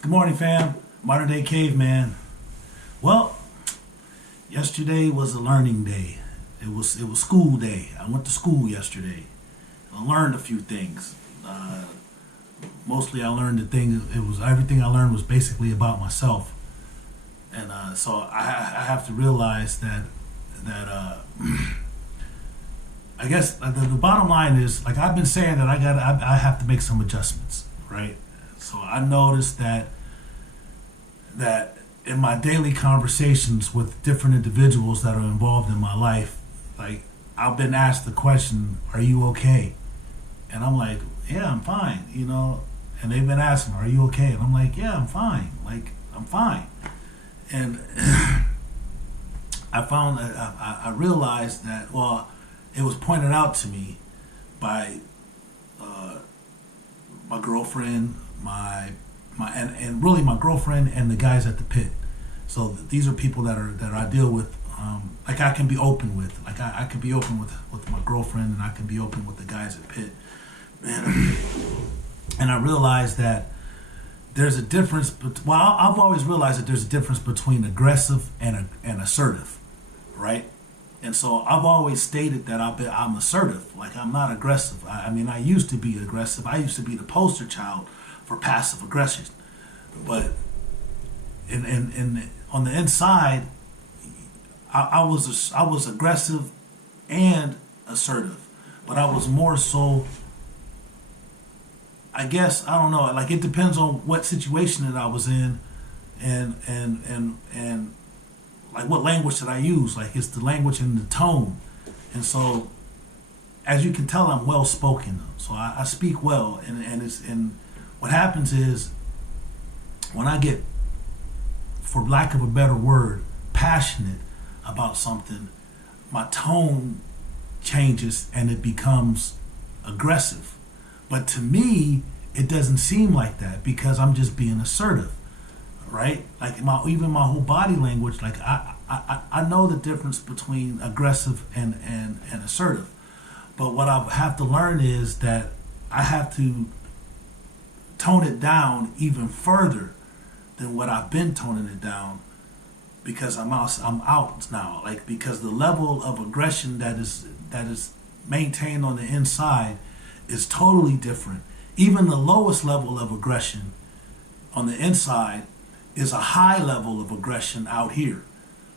Good morning, fam. Modern day caveman. Well, yesterday was a learning day. It was school day. I went to school yesterday. I learned a few things. Mostly, I learned the things. It was everything I learned was basically about myself, and so I have to realize that I guess the bottom line is, like I've been saying, that I have to make some adjustments, right? So I noticed that in my daily conversations with different individuals that are involved in my life, like I've been asked the question, "Are you okay?" And I'm like, "Yeah, I'm fine," And they've been asking, "Are you okay?" And I'm like, "Yeah, I'm fine. Like I'm fine." And I found that I realized that, well, it was pointed out to me by my girlfriend, and really my girlfriend and the guys at the pit. So these are people that I deal with. Like I can be open with. Like I can be open with my girlfriend, and I can be open with the guys at pit. And I realized that there's a difference. Well, I've always realized that there's a difference between aggressive and assertive, right? And so I've always stated that I'm assertive. Like I'm not aggressive. I mean, I used to be aggressive. I used to be the poster child for passive aggression. But in on the inside, I was aggressive and assertive, but I was more so. I guess I don't know. Like it depends on what situation that I was in, and like what language that I use. Like it's the language and the tone, and so as you can tell, I'm well spoken. So I speak well, and what happens is when I get, for lack of a better word, passionate about something, my tone changes and it becomes aggressive. But to me, it doesn't seem like that because I'm just being assertive, right? Like even my whole body language, like I know the difference between aggressive and assertive. But what I have to learn is that I have to tone it down even further than what I've been toning it down, because I'm out now. Like because the level of aggression that is maintained on the inside is totally different. Even the lowest level of aggression on the inside is a high level of aggression out here.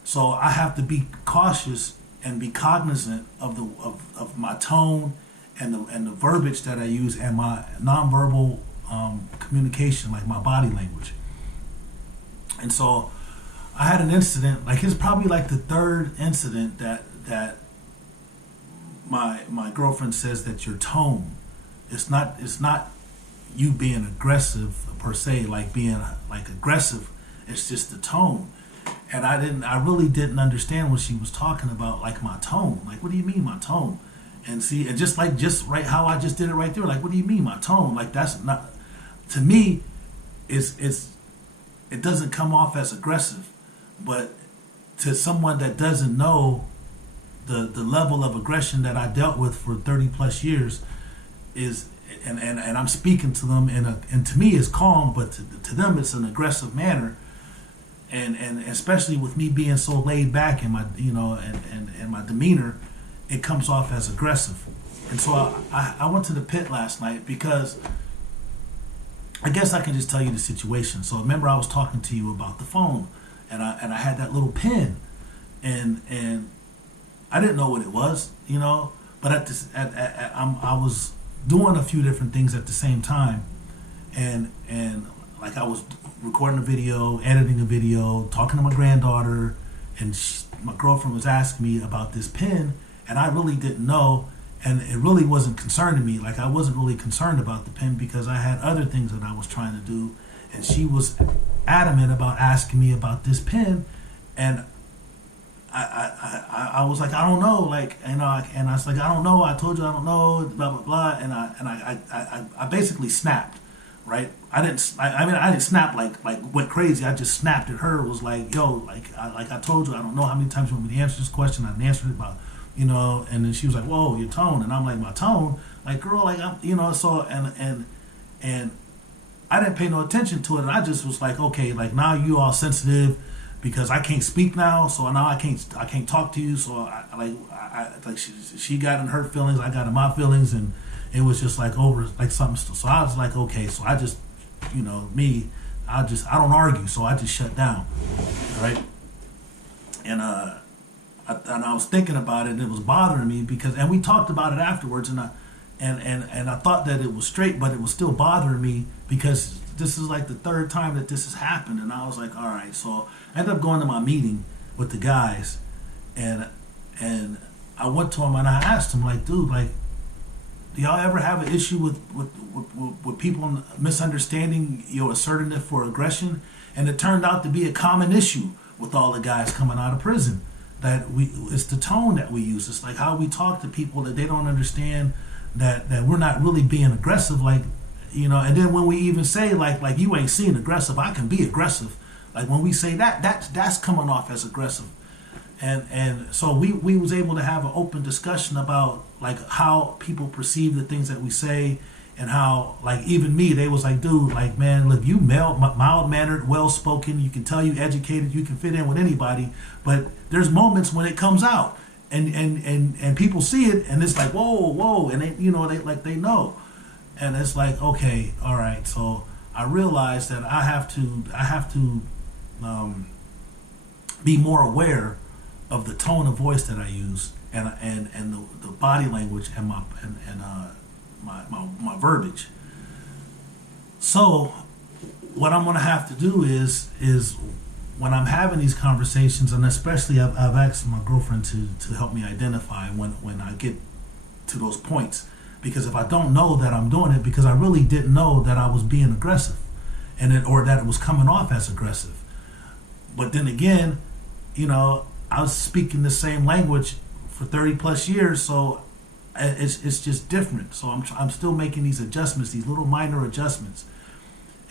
So I have to be cautious and be cognizant of my tone and the verbiage that I use and my nonverbal communication, like my body language. And so I had an incident, like it's probably like the third incident that my girlfriend says that your tone, it's not you being aggressive per se, like being like aggressive. It's just the tone. And I really didn't understand what she was talking about, like my tone. Like, what do you mean my tone? And see, and just right how I just did it right there. Like, what do you mean my tone? Like that's not, to me, it doesn't come off as aggressive, but to someone that doesn't know the level of aggression that I dealt with for 30 plus years is, and I'm speaking to them and to me it's calm, but to them it's an aggressive manner, and especially with me being so laid back in my and my demeanor, it comes off as aggressive. And so I went to the pit last night because I guess I can just tell you the situation. So remember I was talking to you about the phone, and I had that little pin, and I didn't know what it was, but I was doing a few different things at the same time, and like I was recording a video, editing a video, talking to my granddaughter, and my girlfriend was asking me about this pin, and I really didn't know, and it really wasn't concerning me. Like I wasn't really concerned about the pin because I had other things that I was trying to do, and she was adamant about asking me about this pin, and I was like, I don't know, like, and I was like, I don't know. I told you I don't know, blah blah blah, and I basically snapped, right? I didn't snap like went crazy. I just snapped at her. It was like, yo, like I told you I don't know how many times you want me to answer this question. I answered it about, and then she was like, whoa, your tone, and I'm like, my tone, like girl, like I'm, so and I didn't pay no attention to it, and I just was like, okay, like now you all sensitive because I can't speak now, so now I can't talk to you. So like she got in her feelings, I got in my feelings, and it was just like over like something. So I was like, okay, so I just, I don't argue, so I just shut down, right? And I was thinking about it, and it was bothering me and we talked about it afterwards, and I thought that it was straight, but it was still bothering me because this is like the third time that this has happened, and I was like, all right. So I ended up going to my meeting with the guys, and I went to him and I asked him, like, dude, like, do y'all ever have an issue with people misunderstanding your assertiveness for aggression? And it turned out to be a common issue with all the guys coming out of prison. It's the tone that we use. It's like how we talk to people that they don't understand that we're not really being aggressive, like, and then when we even say like you ain't seen aggressive, I can be aggressive. Like when we say that's coming off as aggressive. And so we was able to have an open discussion about like how people perceive the things that we say, and how like even me, they was like, dude, like, man, look, you mild-mannered, well-spoken, you can tell you educated, you can fit in with anybody, but there's moments when it comes out and people see it and it's like, whoa, and they know. And it's like, okay, all right. So I realized that I have to be more aware of the tone of voice that I use, and the body language and my verbiage. So what I'm gonna have to do is when I'm having these conversations, and especially I've asked my girlfriend to help me identify when I get to those points, because if I don't know that I'm doing it, because I really didn't know that I was being aggressive, or that it was coming off as aggressive. But then again, I was speaking the same language for 30 plus years, so it's just different. So I'm still making these adjustments, these little minor adjustments.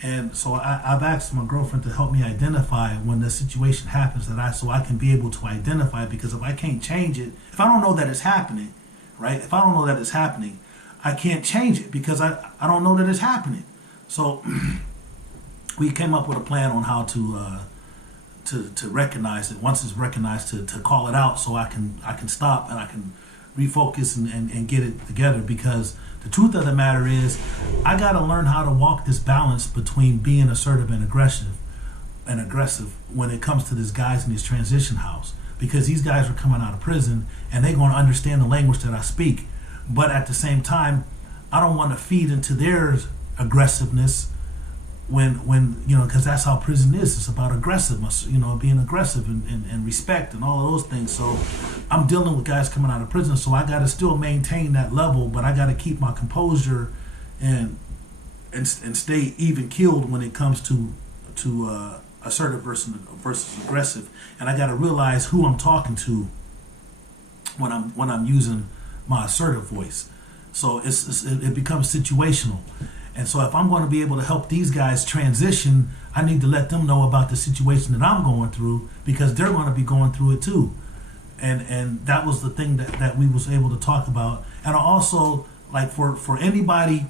And so I've asked my girlfriend to help me identify when the situation happens, so I can be able to identify, because if I can't change it, if I don't know that it's happening, right? If I don't know that it's happening, I can't change it because I don't know that it's happening. So we came up with a plan on how to recognize it. Once it's recognized, to call it out, so I can stop and I can refocus and get it together. Because the truth of the matter is, I got to learn how to walk this balance between being assertive and aggressive when it comes to these guys in this transition house, because these guys are coming out of prison and they're going to understand the language that I speak. But at the same time, I don't want to feed into their aggressiveness when because that's how prison is. It's about aggressiveness, being aggressive and respect and all of those things. So I'm dealing with guys coming out of prison, so I got to still maintain that level, but I got to keep my composure and stay even keeled when it comes to assertive versus aggressive. And I got to realize who I'm talking to when I'm using my assertive voice. So it becomes situational. And so if I'm going to be able to help these guys transition, I need to let them know about the situation that I'm going through, because they're going to be going through it too. And that was the thing that we was able to talk about. And also, like, for anybody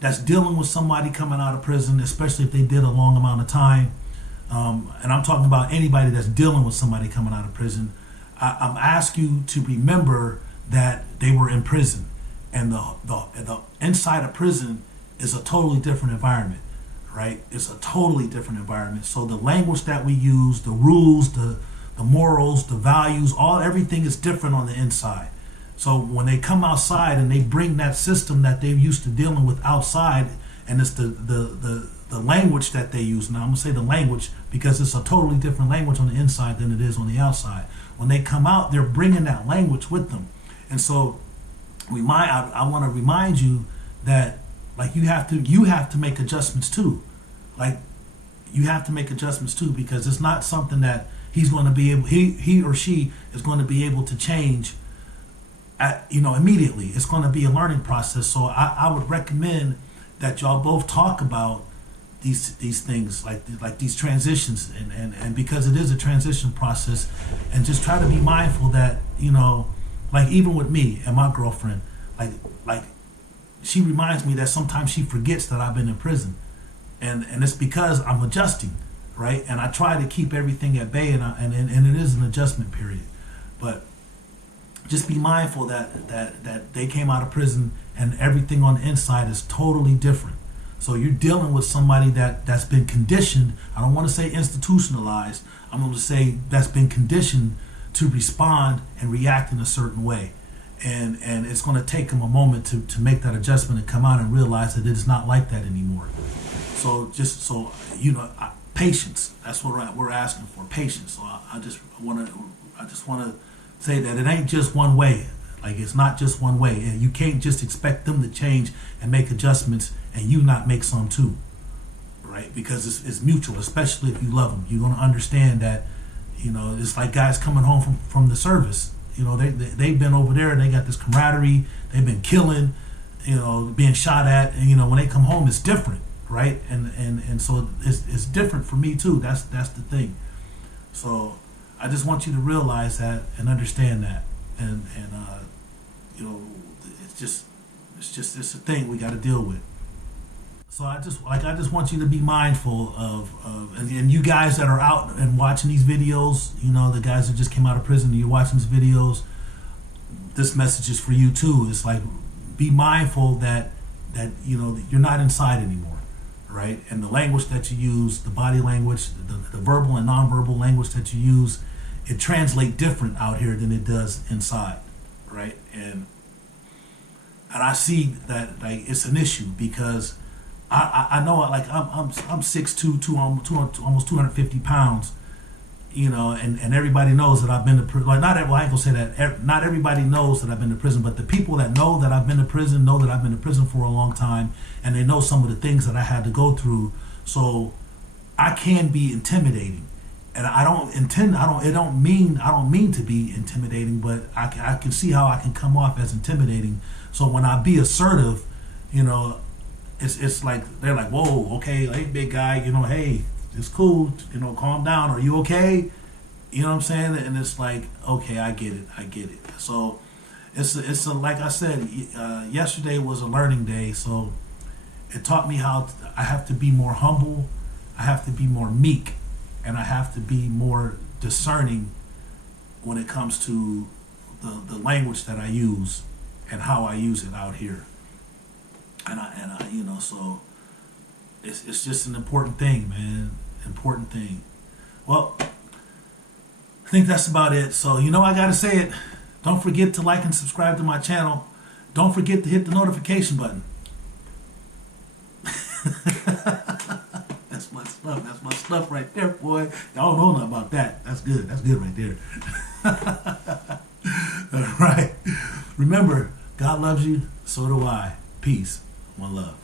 that's dealing with somebody coming out of prison, especially if they did a long amount of time, and I'm talking about anybody that's dealing with somebody coming out of prison, I'm asking you to remember that they were in prison, and the inside of prison is a totally different environment, right? It's a totally different environment. So the language that we use, the rules, the morals, the values, everything is different on the inside. So when they come outside and they bring that system that they're used to dealing with outside, and it's the language that they use. Now I'm gonna say the language because it's a totally different language on the inside than it is on the outside. When they come out, they're bringing that language with them. And so I want to remind you that, like, you have to make adjustments too. Like, you have to make adjustments too, because it's not something that he's going to be able, he or she is going to be able to change immediately. It's going to be a learning process. So I would recommend that y'all both talk about these things, like these transitions, and because it is a transition process, and just try to be mindful that, like, even with me and my girlfriend, like she reminds me that sometimes she forgets that I've been in prison. and it's because I'm adjusting, right? And I try to keep everything at bay, and it is an adjustment period. But just be mindful that they came out of prison and everything on the inside is totally different. So you're dealing with somebody that's been conditioned. I don't want to say institutionalized. I'm going to say that's been conditioned to respond and react in a certain way. And it's going to take them a moment to make that adjustment and come out and realize that it's not like that anymore. So patience. That's what we're asking for, patience. So I just want to say that it ain't just one way. Like, it's not just one way. And you can't just expect them to change and make adjustments and you not make some too, right? Because it's mutual, especially if you love them. You're going to understand that, it's like guys coming home from the service. They've been over there and they got this camaraderie. They've been killing, being shot at. And, when they come home, it's different, right? And so it's different for me too. That's the thing. So I just want you to realize that and understand that. And it's a thing we got to deal with. So I just want you to be mindful of and you guys that are out and watching these videos, the guys that just came out of prison and you're watching these videos, this message is for you too. It's like, be mindful that you're not inside anymore, right? And the language that you use, the body language, the verbal and nonverbal language that you use, it translates different out here than it does inside, right? And I see that, like, it's an issue because I know, like, I'm 6'2", almost 250 pounds, and everybody knows that I've been to prison. Like, I ain't gonna say that. Not everybody knows that I've been to prison, but the people that know that I've been to prison know that I've been to prison for a long time, and they know some of the things that I had to go through. So I can be intimidating, and I don't mean to be intimidating, but I can see how I can come off as intimidating. So when I be assertive, it's like, they're like, whoa, okay, hey, big guy, hey, it's cool, calm down. Are you okay? You know what I'm saying? And it's like, okay, I get it. So it's like I said, yesterday was a learning day. So it taught me how I have to be more humble, I have to be more meek, and I have to be more discerning when it comes to the language that I use and how I use it out here. And I so it's just an important thing, man. Important thing. Well, I think that's about it. So, I gotta say it. Don't forget to like and subscribe to my channel. Don't forget to hit the notification button. That's my stuff. That's my stuff right there, boy. Y'all don't know nothing about that. That's good. That's good right there. All right. Remember, God loves you. So do I. Peace. One love.